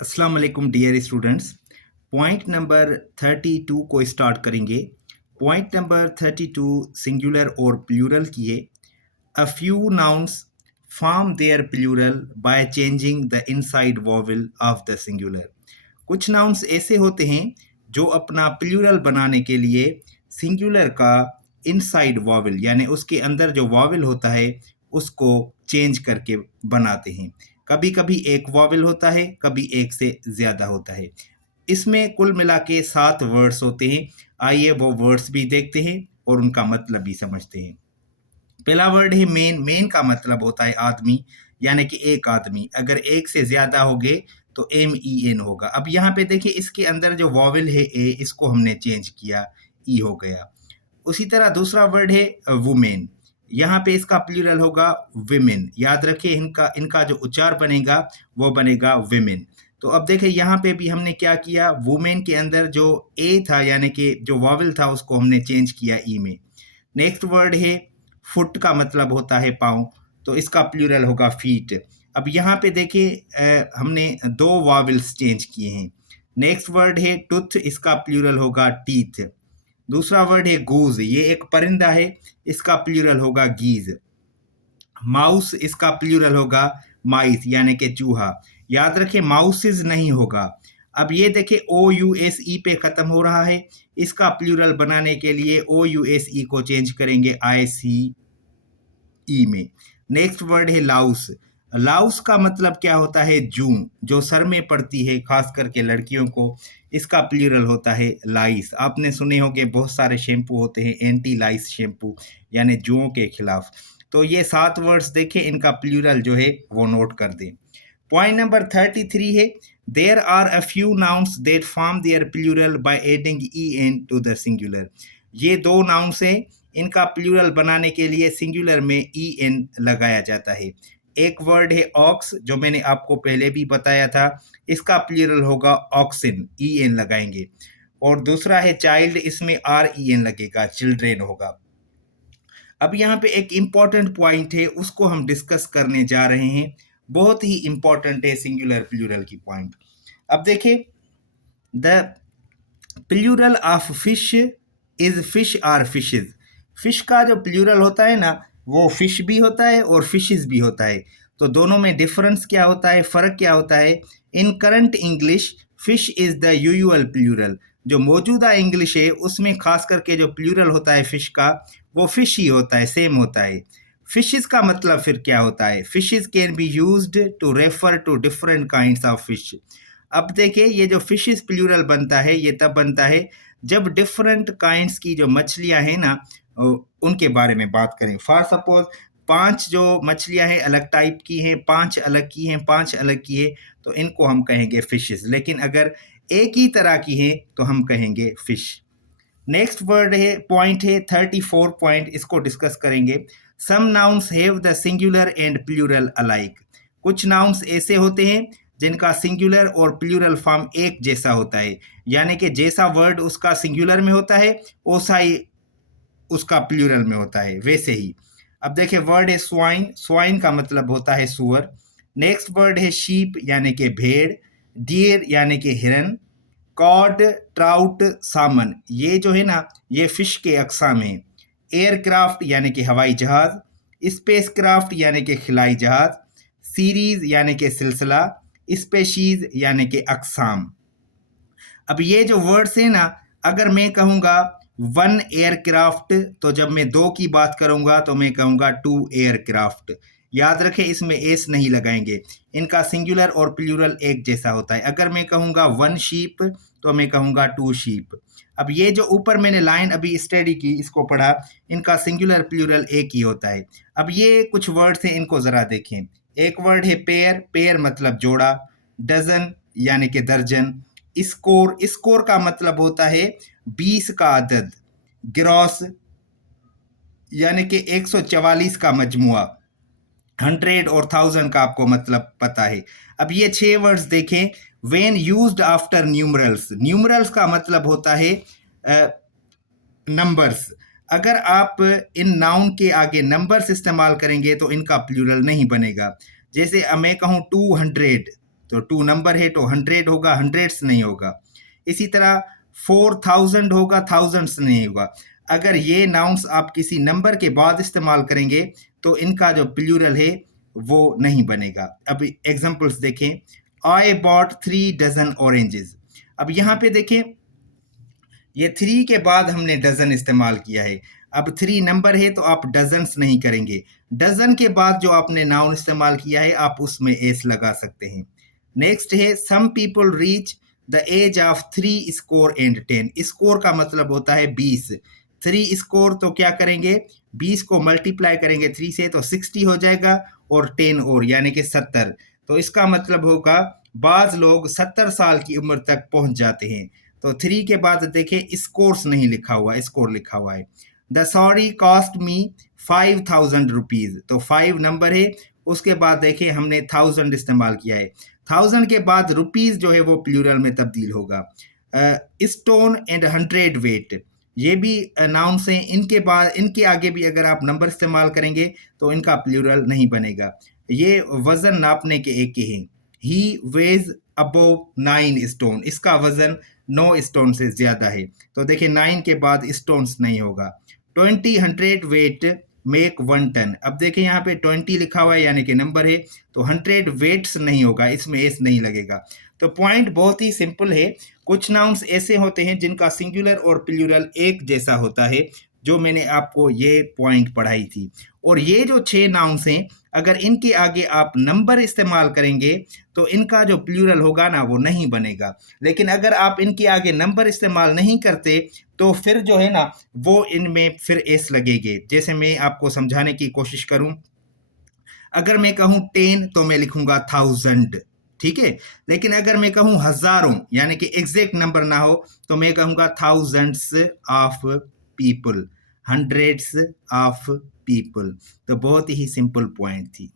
अस्सलाम वालेकुम dear students. Point number 32 को स्टार्ट करेंगे। पॉइंट नंबर 32 सिंगुलर और प्लूरल की है। A few nouns form their plural by changing the inside vowel of the singular. कुछ नाउन्स ऐसे होते हैं जो अपना प्लूरल बनाने के लिए सिंगुलर का इनसाइड वॉवल यानी उसके अंदर जो वॉवल होता है उसको चेंज करके बनाते हैं। कभी कभी एक वॉवल होता है, कभी एक से ज़्यादा होता है। इसमें कुल मिला के 7 वर्ड्स होते हैं। आइए वो वर्ड्स भी देखते हैं और उनका मतलब भी समझते हैं। पहला वर्ड है मेन। मेन का मतलब होता है आदमी, यानी कि एक आदमी। अगर एक से ज्यादा हो गए तो MEN होगा। अब यहाँ पे देखिए, इसके अंदर जो वॉवल है ए, इसको हमने चेंज किया, ई हो गया। उसी तरह दूसरा वर्ड है वुमेन। यहाँ पे इसका प्लूरल होगा विमेन। याद रखिए, इनका इनका जो उच्चार बनेगा वो बनेगा विमेन। तो अब देखिए, यहाँ पे भी हमने क्या किया, वुमेन के अंदर जो ए था यानी कि जो वॉवल था उसको हमने चेंज किया ई में। नेक्स्ट वर्ड है फुट। का मतलब होता है पाँव, तो इसका प्लूरल होगा फीट। अब यहाँ पे देखिए, हमने 2 वॉवल्स चेंज किए हैं। नेक्स्ट वर्ड है टूथ। इसका प्लूरल होगा टीथ। दूसरा वर्ड है गूज। ये एक परिंदा है, इसका प्लूरल होगा गीज। माउस, इसका प्लूरल होगा माइस यानी कि चूहा। याद रखें, माउसेज नहीं होगा। अब ये देखिए, OUSE पे खत्म हो रहा है। इसका प्लूरल बनाने के लिए OUSE को चेंज करेंगे ICE में। नेक्स्ट वर्ड है लाउस। लाउस का मतलब क्या होता है, जूं, जो सर में पड़ती है खास करके लड़कियों को। इसका प्लूरल होता है लाइस। आपने सुने होंगे बहुत सारे शैम्पू होते हैं एंटी लाइस शैम्पू, यानी जुओं के खिलाफ। तो ये 7 वर्ड्स देखें, इनका प्लूरल जो है वो नोट कर दें। पॉइंट नंबर 33 है there are a few nouns that form their plural by adding EN to the singular. ये 2 नाउन्स हैं, इनका प्लूरल बनाने के लिए सिंगुलर में EN लगाया जाता है। एक वर्ड है ऑक्स, जो मैंने आपको पहले भी बताया था। इसका प्लूरल होगा ऑक्सिन, EN लगाएंगे। और दूसरा है चाइल्ड, इसमें REN लगेगा, चिल्ड्रेन होगा। अब यहाँ पे एक इम्पॉर्टेंट पॉइंट है, उसको हम डिस्कस करने जा रहे हैं। बहुत ही इम्पॉर्टेंट है सिंगुलर प्लूरल की पॉइंट। अब देखिए, the plural of fish is fish or fishes. Fish का जो प्लूरल होता है ना, वो फिश भी होता है और फिशेज भी होता है। तो दोनों में डिफरेंस क्या होता है, फ़र्क क्या होता है। In current English fish is the usual plural. जो मौजूदा इंग्लिश है उसमें खास करके जो प्लूरल होता है फिश का, वो फिश ही होता है, सेम होता है। फिशेस का मतलब फिर क्या होता है, fishes can be used to refer to different kinds of fish. अब देखिए, ये जो फिशेस प्लूरल बनता है ये तब बनता है जब डिफरेंट काइंड्स की जो मछलियां हैं ना, उनके बारे में बात करें। फॉर सपोज 5 जो मछलियां हैं अलग टाइप की हैं, 5 अलग की हैं, 5 अलग की है, तो इनको हम कहेंगे फिशेस। लेकिन अगर एक ही तरह की है तो हम कहेंगे फिश। नेक्स्ट वर्ड है, पॉइंट है 34 पॉइंट, इसको डिस्कस करेंगे। Some nouns have the singular and plural alike. कुछ नाउन्स ऐसे होते हैं जिनका सिंगुलर और प्लूरल फॉर्म एक जैसा होता है, यानी कि जैसा वर्ड उसका सिंगुलर में होता है वैसा ही उसका प्लूरल में होता है, वैसे ही। अब देखिए, वर्ड है स्वाइन। स्वाइन का मतलब होता है सुअर। नेक्स्ट वर्ड है शीप यानी कि भेड़। डियर यानी कि हिरन। कॉड, ट्राउट, सामन, ये जो है ना, ये फिश के अकसाम हैं। एयरक्राफ्ट यानी कि हवाई जहाज। स्पेस क्राफ्ट यानी कि खिलाई जहाज। सीरीज यानी कि सिलसिला। स्पेशीज यानी कि अकसाम। अब ये जो वर्ड्स है ना, अगर मैं कहूँगा 1 एयरक्राफ्ट, तो जब मैं 2 की बात करूँगा तो मैं कहूँगा 2 एयरक्राफ्ट। याद रखें, इसमें एस नहीं लगाएंगे। इनका सिंगुलर और प्लूरल एक जैसा होता है। अगर मैं कहूँगा 1 शीप तो मैं कहूँगा 2 शीप। अब ये जो ऊपर मैंने लाइन अभी स्टडी की, इसको पढ़ा, इनका सिंगुलर प्लूरल एक ही होता है। अब ये कुछ वर्ड्स हैं, इनको ज़रा देखें। एक वर्ड है पेयर। पेयर मतलब जोड़ा। डजन यानी कि दर्जन। स्कोर, स्कोर का मतलब होता है 20 का अदद। ग्रॉस यानी कि 144 का मजमुआ। 100 और 1000 का आपको मतलब पता है। अब ये 6 वर्ड्स देखें। When used after numerals. Numerals का मतलब होता है नंबर्स। अगर आप इन नाउन के आगे नंबर्स इस्तेमाल करेंगे तो इनका प्लूरल नहीं बनेगा। जैसे मैं कहूँ 200, तो 2 नंबर है तो 100 होगा, हंड्रेड्स नहीं होगा। इसी तरह 4000 होगा, थाउजेंड्स नहीं होगा। अगर ये नाउन्स आप किसी नंबर के बाद इस्तेमाल करेंगे तो इनका जो प्लूरल है वो नहीं बनेगा। अब एग्जांपल्स देखें, आई बॉट 3 डजन ऑरेंजेस। अब यहाँ पे देखें, ये 3 के बाद हमने डजन इस्तेमाल किया है। अब 3 नंबर है तो आप डजन्स नहीं करेंगे। डजन के बाद जो आपने नाउन इस्तेमाल किया है आप उसमें एस लगा सकते हैं। नेक्स्ट है, some people reach the age of 3 score and 10। Score का मतलब होता है 20। 3 स्कोर तो क्या करेंगे, 20 को मल्टीप्लाई करेंगे 3 से तो 60 हो जाएगा, और 10 और यानी कि 70। तो इसका मतलब होगा बाज लोग 70 साल की उम्र तक पहुंच जाते हैं। तो 3 के बाद देखें स्कोर्स नहीं लिखा हुआ, स्कोर लिखा हुआ है। The sorry cost me 5000 rupees. तो 5 नंबर है, उसके बाद देखें हमने 1000 इस्तेमाल किया है। 1000 के बाद रुपीज जो है वो प्लूरल में तब्दील होगा। स्टोन एंड 100 वेट, ये भी नाउन्स हैं। इनके बाद इनके आगे भी अगर आप नंबर इस्तेमाल करेंगे तो इनका प्लूरल नहीं बनेगा। ये वजन नापने के एक ही हैं। ही वेज अबव 9 स्टोन, इसका वजन 9 स्टोन से ज्यादा है। तो देखिए 9 के बाद स्टोन्स नहीं होगा। 20 100 वेट मेक 1 टन। अब देखिए यहाँ पे 20 लिखा हुआ है यानी कि नंबर है, तो 100 वेट्स नहीं होगा, इसमें एस नहीं लगेगा। तो पॉइंट बहुत ही सिंपल है। कुछ नाउन्स ऐसे होते हैं जिनका सिंगुलर और प्लूरल एक जैसा होता है, जो मैंने आपको ये पॉइंट पढ़ाई थी। और ये जो 6 नाउन्स हैं, अगर इनके आगे आप नंबर इस्तेमाल करेंगे तो इनका जो प्लूरल होगा ना वो नहीं बनेगा। लेकिन अगर आप इनके आगे नंबर इस्तेमाल नहीं करते तो फिर जो है ना वो इनमें फिर एस लगेंगे। जैसे मैं आपको समझाने की कोशिश करूं, अगर मैं कहूं 10 तो मैं लिखूंगा 1000, ठीक है। लेकिन अगर मैं कहूं हजारों यानी कि एग्जैक्ट नंबर ना हो तो मैं कहूंगा thousands of people, hundreds of people. तो बहुत ही सिंपल पॉइंट थी।